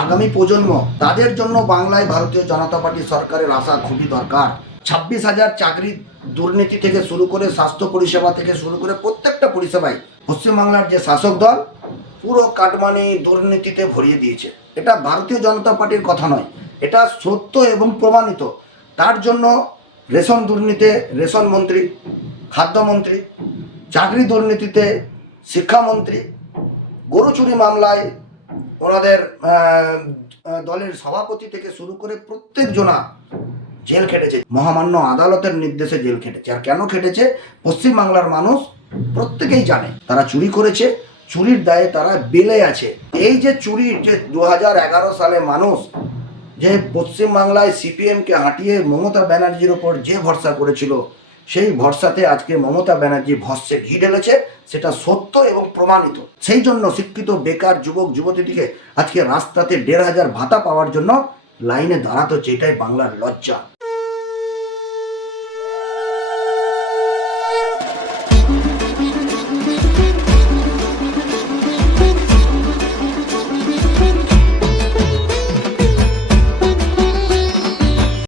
আগামী প্রজন্ম তাদের জন্য বাংলায় ভারতীয় জনতা পার্টি সরকারের আসা খুবই দরকার। 26,000 চাকরি দুর্নীতি থেকে শুরু করে স্বাস্থ্য পরিষেবা থেকে শুরু করে প্রত্যেকটা পরিষেবায় পশ্চিমবাংলার যে শাসক দল পুরো কাটমানি দুর্নীতিতে ভরিয়ে দিয়েছে। এটা ভারতীয় জনতা পার্টির কথা নয়, এটা সত্য এবং প্রমাণিত। তার জন্য রেশন দুর্নীতিতে রেশন মন্ত্রী, খাদ্যমন্ত্রী, চাকরি দুর্নীতিতে শিক্ষামন্ত্রী, গরু চুরি মামলায় ওনাদের দলের সভাপতি থেকে শুরু করে প্রত্যেকজনা জেল খেটেছে, মহামান্য আদালতের নির্দেশে জেল খেটেছে। আর কেন খেটেছে পশ্চিমবাংলার মানুষ প্রত্যেকেই জানে। তারা চুরি করেছে, চুরির দায়ে তারা বেলে আছে। এই যে চুরির যে 2011 সালে মানুষ যে পশ্চিমবাংলায় সিপিএমকে হাঁটিয়ে মমতা ব্যানার্জির ওপর যে ভরসা করেছিল, সেই ভরসাতে আজকে মমতা ব্যানার্জি ভস্যে ঘি ঢেলেছে, সেটা সত্য এবং প্রমাণিত। সেই জন্য শিক্ষিত বেকার যুবক যুবতীটিকে আজকে রাস্তাতে 1,500 ভাতা পাওয়ার জন্য লাইনে দাঁড়াতে হচ্ছে। এটাই বাংলার লজ্জা।